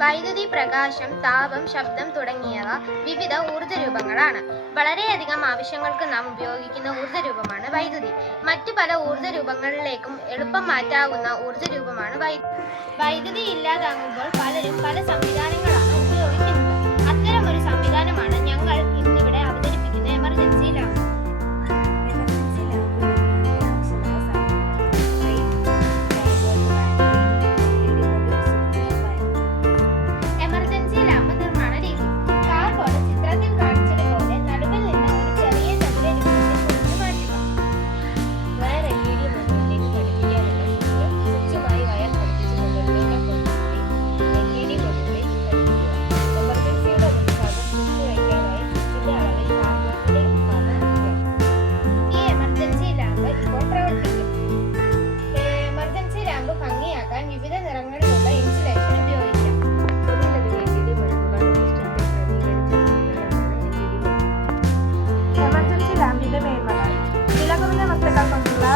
വൈദ്യുതി പ്രകാശം, താപം, ശബ്ദം തുടങ്ങിയവ വിവിധ ഊർജ്ജ രൂപങ്ങളാണ്. വളരെയധികം ആവശ്യങ്ങൾക്ക് നാം ഉപയോഗിക്കുന്ന ഊർജ്ജ രൂപമാണ് വൈദ്യുതി. മറ്റു പല ഊർജ്ജ രൂപങ്ങളിലേക്കും എളുപ്പം മാറ്റാവുന്ന ഊർജ്ജ രൂപമാണ് വൈദ്യുതി. വൈദ്യുതി ഇല്ലാതാകുമ്പോൾ പലരും പല സംവിധാനങ്ങളാണ് ഉപയോഗിക്കുന്നത്. അത്തരമൊരു സംവിധാനമാണ് ഞങ്ങൾ ഇന്നിവിടെ അവതരിപ്പിക്കുന്ന എമർജൻസി ലാമ്പ്. എമർജൻസി ലാമ്പ് നിർമ്മാണ രീതി. കാർബോർഡ് ചിത്രത്തിൽ കാണിച്ചതുപോലെ നടുവിൽ നിന്ന് ഒരു ചെറിയ ചതുര രൂപത്തിൽ മുറിച്ചു മാറ്റുക. വയർ LED മുകളിലേക്ക് ഘടിപ്പിക്കാനുള്ള സ്വിച്ചുമായി വയർ ഘടിപ്പിച്ച് മുകളിലൂടെ കൊണ്ടുപോയി LED ബൾബിൽ ഘടിപ്പിക്കുക. എമർജൻസിയുടെ മുൻഭാഗം സ്വിച്ച് വയ്ക്കാനായി സ്വിച്ചിന്റെ അളവിൽ കാർബോർഡിന്റെ ഭാഗം വയ്ക്കുക. ഈ എമർജൻസി ലാമ്പ് ഇപ്പോൾ പ്രവർത്തിക്കും. എമർജൻസി ലാമ്പ് ഭംഗിയാക്കാൻ വിവിധ നിറങ്ങളിലുള്ള ഇൻസുലേഷൻ ഉപയോഗിക്കാം. ഒന്നിലധികം LED ബൾബുകൾ ഒരു സ്ട്രിപ്പിൽ ക്രമീകരിച്ചിരിക്കുന്നതാണ് LED ബൾബ്. എമർജൻസി ലാമ്പിന്റെ മേന്മകൾ. വില കുറഞ്ഞ വസ്തുക്കൾ കൊണ്ടുള്ള